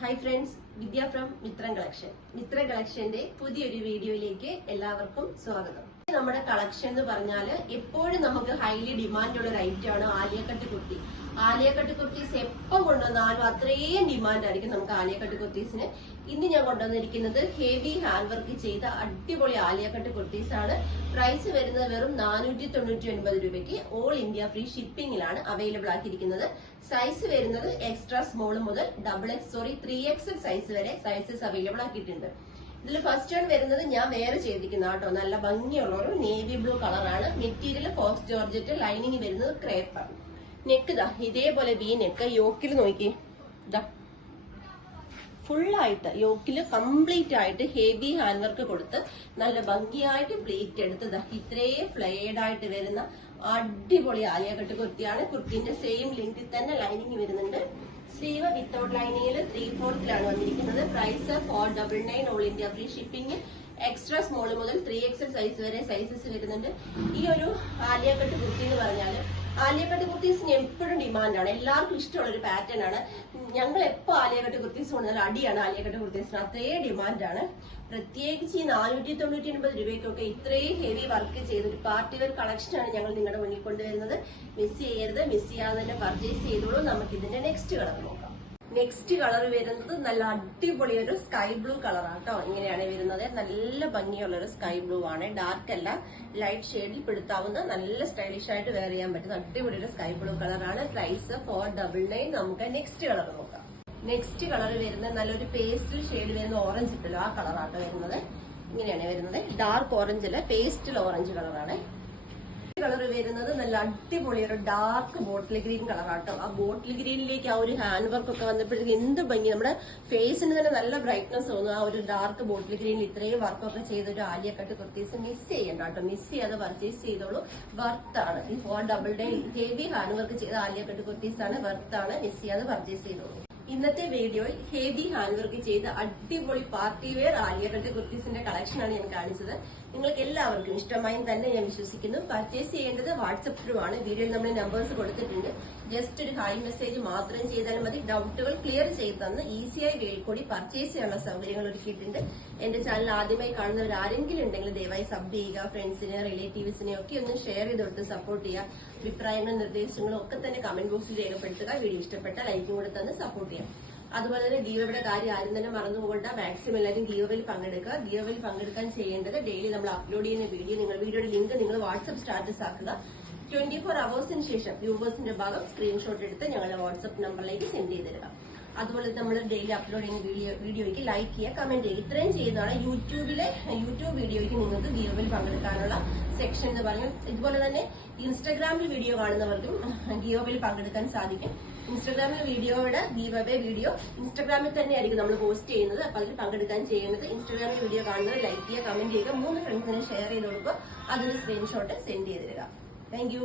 Hi friends, Vidya from Mithram collection. Mithram കളക്ഷന്റെ പുതിയൊരു വീഡിയോയിലേക്ക് എല്ലാവർക്കും സ്വാഗതം. നമ്മുടെ കളക്ഷൻ എന്ന് പറഞ്ഞാൽ എപ്പോഴും നമുക്ക് ഹൈലി ഡിമാൻഡ് ഉള്ള ഒരു ഐറ്റം ആണ് ആലിയക്കട്ട് കുർത്തി. ആലിയക്കട്ട് കുർത്തീസ് എപ്പം കൊണ്ടുവന്നാലും അത്രയും ഡിമാൻഡ് ആയിരിക്കും നമുക്ക് ആലിയക്കട്ട് കുർത്തീസിന്. ഇന്ന് ഞാൻ കൊണ്ടുവന്നിരിക്കുന്നത് ഹെവി ഹാൻഡ് വർക്ക് ചെയ്ത അടിപൊളി ആലിയക്കട്ട് കുർത്തീസ് ആണ്. പ്രൈസ് വരുന്നത് വെറും 499 രൂപയ്ക്ക്. ഓൾ ഇന്ത്യ ഫ്രീ ഷിപ്പിംഗിലാണ് അവൈലബിൾ ആക്കിയിരിക്കുന്നത്. സൈസ് വരുന്നത് എക്സ്ട്രാ സ്മോൾ മുതൽ 3XL സൈസ് വരെ സൈസസ് അവൈലബിൾ ആക്കിയിട്ടുണ്ട്. ഇതിൽ ഫസ്റ്റ് വൺ വരുന്നത് ഞാൻ വേറെ ചെയ്തിരിക്കുന്ന കേട്ടോ. നല്ല ഭംഗിയുള്ള ഒരു നേവി ബ്ലൂ കളറാണ്. മെറ്റീരിയൽ ഫോക്സ് ജോർജറ്റ്, ലൈനിങ് വരുന്നത് ക്രേപ്പാണ്. നെക്ക് ദാ ഇതേപോലെ വി നെക്ക്. യോക്കിൽ നോക്കി ഇതാ ഫുള്ളായിട്ട് യോക്കില് കംപ്ലീറ്റ് ആയിട്ട് ഹെവി ഹാൻഡ് വർക്ക് കൊടുത്ത് നല്ല ഭംഗിയായിട്ട് പ്ലീറ്റ് എടുത്ത് ഇത്രയും ഫ്ലെയർഡ് ആയിട്ട് വരുന്ന അടിപൊളി ആലിയക്കട്ട് കുർത്തിയാണ്. കുർത്തിന്റെ സെയിം ലിങ്കിൽ തന്നെ ലൈനിങ് വരുന്നുണ്ട്. സ്ലീവ് വിത്തൗട്ട് ലൈനിങ്ങിൽ 3/4 വന്നിരിക്കുന്നത്. Price 499 all India free shipping. Extra small മുതൽ 3XL സൈസ് വരെ സൈസസ് വരുന്നുണ്ട്. ഈ ഒരു ആലിയക്കട്ട് കുർത്തി എന്ന് പറഞ്ഞാൽ ആലിയക്കട്ട് കുർത്തീസിന് എപ്പോഴും ഡിമാൻഡാണ്. എല്ലാവർക്കും ഇഷ്ടമുള്ള ഒരു പാറ്റേൺ ആണ്. ഞങ്ങൾ എപ്പോൾ ആലിയക്കട്ട് കുർത്തീസ് കൊണ്ടുവന്നാലും അടിയാണ് ആലിയക്കട്ട് കുർത്തീസിന്. അത്രയും ഡിമാൻഡാണ്. പ്രത്യേകിച്ച് ഈ 499 രൂപയ്ക്കൊക്കെ ഇത്രയും ഹെവി വർക്ക് ചെയ്തൊരു പാർട്ടി വെയർ കളക്ഷനാണ് ഞങ്ങൾ നിങ്ങളുടെ മുന്നിൽ കൊണ്ടുവരുന്നത്. മിസ് ചെയ്യരുത്. മിസ് ചെയ്യാതെ തന്നെ പർച്ചേസ് ചെയ്തോളൂ. നമുക്ക് ഇതിന്റെ നെക്സ്റ്റ് കളർ നോക്കാം. നെക്സ്റ്റ് കളർ വരുന്നത് നല്ല അടിപൊളി ഒരു സ്കൈ ബ്ലൂ കളറാണ് കേട്ടോ. ഇങ്ങനെയാണ് വരുന്നത്. നല്ല ഭംഗിയുള്ള ഒരു സ്കൈ ബ്ലൂ ആണ്. ഡാർക്ക് അല്ല, ലൈറ്റ് ഷെയ്ഡിൽ പെടുത്താവുന്ന നല്ല സ്റ്റൈലിഷ് ആയിട്ട് വെയർ ചെയ്യാൻ പറ്റുന്ന അടിപൊളി ഒരു സ്കൈ ബ്ലൂ കളറാണ്. പ്രൈസ് 499. നമുക്ക് നെക്സ്റ്റ് കളർ നോക്കാം. നെക്സ്റ്റ് കളർ വരുന്നത് നല്ലൊരു പേസ്റ്റൽ ഷെയ്ഡ് വരുന്ന ഓറഞ്ച് ഇട്ടല്ലോ, ആ കളറാട്ടോ വരുന്നത്. ഇങ്ങനെയാണ് വരുന്നത്. ഡാർക്ക് ഓറഞ്ചില് പേസ്റ്റൽ ഓറഞ്ച് കളറാണ്. കളർ വരുന്നത് നല്ല അടിപൊളി ഒരു ഡാർക്ക് ബോട്ടിൽ ഗ്രീൻ കളറാട്ടോ. ആ ബോട്ടിൽ ഗ്രീനിലേക്ക് ആ ഒരു ഹാൻഡ് വർക്ക് ഒക്കെ വന്നപ്പോഴത്തേക്ക് എന്ത് ഭംഗി, നമ്മുടെ ഫേസിന് തന്നെ നല്ല ബ്രൈറ്റ്നസ് തോന്നും. ആ ഒരു ഡാർക്ക് ബോട്ടിൽ ഗ്രീനിൽ ഇത്രയും വർക്കൊക്കെ ചെയ്തൊരു ആലിയക്കട്ട് കുർത്തീസ് മിസ് ചെയ്യണ്ട കേട്ടോ. മിസ് ചെയ്യാതെ പർച്ചേസ് ചെയ്തോളൂ. വർത്താണ്. ഈ 499 ഹെവി ഹാൻഡ് വർക്ക് ചെയ്ത ആലിയക്കട്ട് കുർത്തീസ് ആണ്. വർത്താണ്. മിസ് ചെയ്യാതെ പർച്ചേസ് ചെയ്തോളൂ. ഇന്നത്തെ വീഡിയോയിൽ ഹെവി ഹാൻഡ് വർക്ക് ചെയ്ത അടിപൊളി പാർട്ടി വെയർ ആലിയക്കട്ട് കുർത്തീസിന്റെ കളക്ഷനാണ് ഞാൻ കാണിച്ചത്. നിങ്ങൾക്ക് എല്ലാവർക്കും ഇഷ്ടമായി തന്നെ ഞാൻ വിശ്വസിക്കുന്നു. പർച്ചേസ് ചെയ്യേണ്ടത് വാട്സപ്പ് ത്രൂ ആണ്. വീഡിയോയിൽ നമ്മൾ നമ്പേഴ്സ് കൊടുത്തിട്ടുണ്ട്. ജസ്റ്റ് ഒരു ഹായ് മെസ്സേജ് മാത്രം ചെയ്താലും മതി. ഡൗട്ടുകൾ ക്ലിയർ ചെയ്ത് തന്ന് ഈസിയായി വേൽ കൂടി പർച്ചേസ് ചെയ്യാനുള്ള സൗകര്യങ്ങൾ ഒരുക്കിയിട്ടുണ്ട്. എന്റെ ചാനൽ ആദ്യമായി കാണുന്നവർ ആരെങ്കിലും ഉണ്ടെങ്കിൽ ദയവായി സബ് ചെയ്യുക. ഫ്രണ്ട്സിനെ, റിലേറ്റീവ്സിനെ ഒക്കെ ഒന്ന് ഷെയർ ചെയ്ത് കൊടുത്ത് സപ്പോർട്ട് ചെയ്യുക. അഭിപ്രായങ്ങളും നിർദ്ദേശങ്ങളും ഒക്കെ തന്നെ കമന്റ് ബോക്സിൽ രേഖപ്പെടുത്തുക. വീഡിയോ ഇഷ്ടപ്പെട്ട ലൈക്കും കൂടെ തന്ന് സപ്പോർട്ട് ചെയ്യാം. അതുപോലെ തന്നെ ഗീവയുടെ കാര്യം ആരും തന്നെ മറന്നുപോകണ്ട. മാക്സിമം എല്ലാവരും ഗീവയിൽ പങ്കെടുക്കുക. ഗീവയിൽ പങ്കെടുക്കാൻ ചെയ്യേണ്ടത് ഡെയിലി നമ്മൾ അപ്ലോഡ് ചെയ്യുന്ന വീഡിയോയുടെ ലിങ്ക് നിങ്ങൾ വാട്സ്ആപ്പ് സ്റ്റാറ്റസ് ആക്കുക. 24 hours ശേഷം വ്യൂവേഴ്സിന്റെ ഭാഗം സ്ക്രീൻഷോട്ട് എടുത്ത് ഞങ്ങളുടെ വാട്സ്ആപ്പ് നമ്പറിലേക്ക് സെൻഡ് ചെയ്ത് തരിക. അതുപോലെ നമ്മൾ ഡെയിലി അപ്ലോഡ് ചെയ്യുന്ന വീഡിയോയ്ക്ക് ലൈക്ക് ചെയ്യുക, കമന്റ് ചെയ്യുക. ഇത്രയും ചെയ്യുന്നതാണ് യൂട്യൂബ് വീഡിയോയ്ക്ക് നിങ്ങൾക്ക് ഗീവയിൽ പങ്കെടുക്കാനുള്ള സെക്ഷൻ എന്ന് പറയും. ഇതുപോലെ തന്നെ ഇൻസ്റ്റാഗ്രാമിൽ വീഡിയോ കാണുന്നവർക്കും ഗീവയിൽ പങ്കെടുക്കാൻ സാധിക്കും. ഇൻസ്റ്റാഗ്രാമിൽ വീഡിയോയുടെ ഗീവവേ വീഡിയോ ഇൻസ്റ്റാഗ്രാമിൽ തന്നെയായിരിക്കും നമ്മൾ പോസ്റ്റ് ചെയ്യുന്നത്. അപ്പൊ അതിൽ പങ്കെടുക്കാൻ ചെയ്യുന്നത് ഇൻസ്റ്റാഗ്രാമിൽ വീഡിയോ കാണുന്നത് ലൈക്ക് ചെയ്യുക, കമന്റ് ചെയ്യുക, 3 ഫ്രണ്ട്സിനെ ഷെയർ ചെയ്ത് കൊടുക്കുക. അതിന് സ്ക്രീൻഷോട്ട് സെൻഡ് ചെയ്ത് തരിക. Thank you.